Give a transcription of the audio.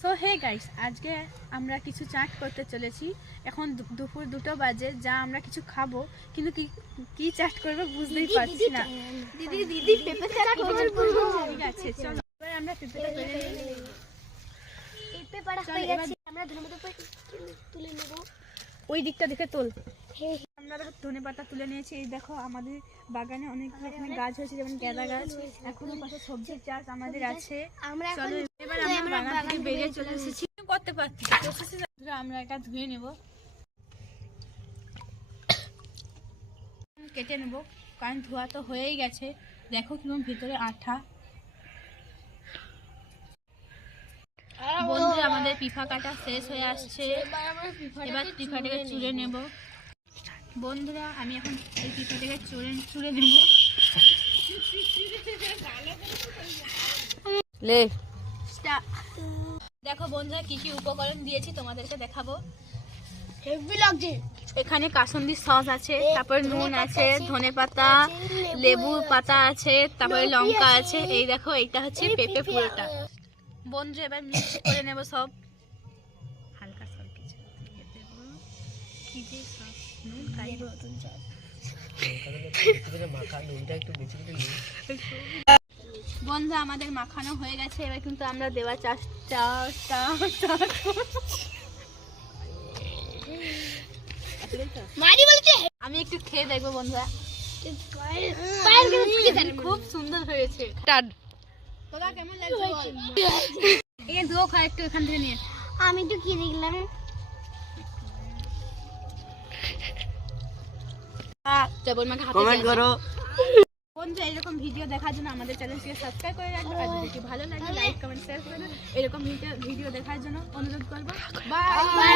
So hey guys, আজকে আমরা কিছু চাট করতে চলেছি। এখন দুপুর 2টো বাজে, যা আমরা কিছু খাবো, কিন্তু কি চাট করবো বুঝতেই পারছি না। দিদি পেঁপে চাট করবো। ঠিক আছে, চলো এবার আমরা পেঁপেটা পেরে নিই। পেঁপে পাড়া হয়ে গেছে, আমরা ধনেপাতা তুলে নেব। ওই দিকটা দেখে তোল। আমরা ধনেপাতা তুলে নিয়েছি। এই দেখো আমাদের বাগানে অনেক রকমের গাছ হয়েছে, যেমন গাঁদা গাছ। এখনো পাশে সবজির চাষ আমাদের আছে। চলো এবার আমরা বাগান থেকে বেরিয়ে চলে এসেছি। করতে পারছি আমরা এটা ধুয়ে নেব, কেটে নেব, কারণ ধোয়া তো হয়েই গেছে। দেখো কিরকম ভিতরে আঠা। বন্ধুরা আমাদের পিফা কাটা শেষ হয়ে আসছে, এবার পিফাটাকে চুড়ে নেব। বন্ধুরা আমি এখন এই পিফাটাকে চুড়ে নেব। দেখো বন্ধুরা কি কি উপকরণ দিয়েছি তোমাদেরকে দেখাবো। এখানে কাসুন্দি সস আছে, তারপরে নুন আছে, ধনেপাতা, লেবু পাতা আছে, তারপরে লঙ্কা আছে। এই দেখো এইটা হচ্ছে পেঁপে পুরোটা। বন্ধু এবার মিক্স করে নেব সব। হালকা সব কিছু কি যে সব নুন খাই নতুন চাল মাখা নুনটা একটু বেশি করে নিই। বন্ধু আমাদের মাখানো হয়ে গেছে, এবার কিন্তু আমরা দেওয়া আমি একটু খেয়ে দেখবো বন্ধুরা। খুব সুন্দর হয়েছে। তোরা কেমন লাগছে বল? এই দুও খা একটু এখান থেকে নিয়ে। আমি একটু কি দেখলাম, কমেন্ট করো। বন্ধু এরকম ভিডিও দেখার জন্য আমাদের চ্যানেলটিকে সাবস্ক্রাইব করে রাখবে, আর যদি ভালো লাগে লাইক কমেন্ট শেয়ার করে এরকম ভিডিও দেখার জন্য অনুরোধ করবো। বাই।